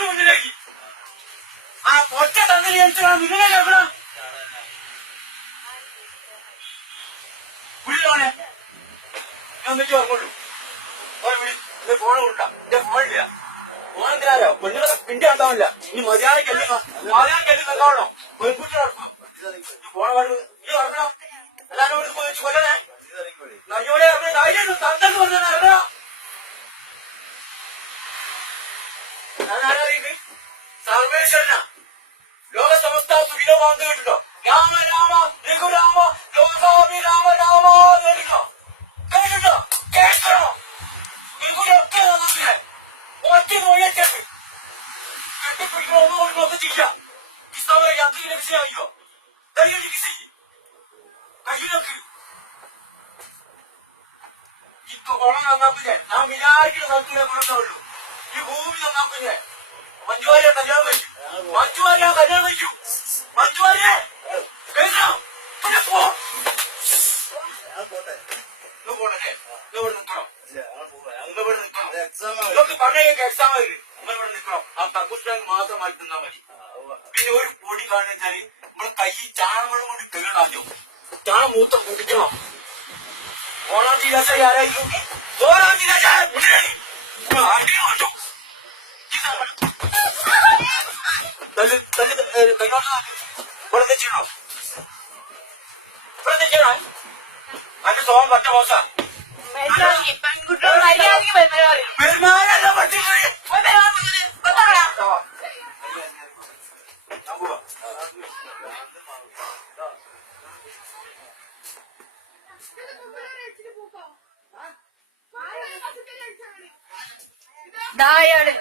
മുന്നിലേക്ക് ആ ഒറ്റ തന്നെ മുന്നിലേക്ക് എവിടെ വിളിയോനെ ഞാൻ വെച്ച് പറഞ്ഞോളൂ ഫോണ് കൊടുക്കാം എന്റെ ഫോണില്ല ഫോണെന്തിനാരോ പെണ്ണുങ്ങളെ പിണ്ടി ഉണ്ടാവില്ല ഇനി മര്യാദക്കല്ലേ നിൽക്കാവണോ പെൺകുട്ടി നടക്കും ഫോണ് പറഞ്ഞു നീ പറഞ്ഞോ എല്ലാരും വെച്ച് കൊല്ലണേ നയ്യോടെ ധൈര്യം തന്നെന്ന് പറഞ്ഞാൽ അറിയാ ഞാനാരാ സർവേശ്വരനാ ലോക സമസ്ത സുഖിലോ വാങ്ങി കേട്ടോ രാമ രാമ രഘുരാമ ലോകാമി രാമ രാമ കേട്ടോ കേട്ടോ കേട്ടോ ഇവരൊക്കെ നന്നാക്കില്ലേ ഒറ്റ നോക്കിയിട്ട് കെട്ടിപ്പിടിക്കണോ ചെയ്യാം ഇസ്ലാമിലെ യാത്ര ലഭിച്ചായോ ധൈര്യം ചികിത്സ കയ്യിലൊക്കെ ഇപ്പൊ കുളം നന്നാപ്പില്ലേ ഞാൻ വിചാരിക്കുന്ന സ്ഥലത്തിലെ കുളം ഉള്ളൂ ഈ ഭൂമി നന്നാപ്പില്ലേ മഞ്ജുവാരിയെ കല്യാണം കഴിച്ചു മഞ്ജുവാരിയെ കല്യാണം കഴിച്ചു മഞ്ജുവാരിയെ കേട്ടോ പോണേ ഇവിടെ നിൽക്കണം ഇവിടെ നിൽക്കണം ഇതൊക്കെ പറഞ്ഞേക്ക് എക്സാം ആയി നിങ്ങൾ ഇവിടെ നിൽക്കണം ആ കക്കൂസ് മാത്രമായി തിന്നാ മതി പിന്നെ ഒരു പൊടി കാണുവെച്ചാല് നമ്മളെ കൈ ചാണകം കൊണ്ട് കേടാഞ്ഞു ചാണം മൂത്തം കുടിക്കണം ഓണം തീരാശ ആരായിരിക്കും ഓണം തീരാശ ഇവിടെ ചെയ്യണോ ഇവിടെ ചെയ്യണോ അതിന്റെ സ്വഭാവം പറ്റ മോശ പെരുമാറല്ല പറ്റില്ല ദായാണ്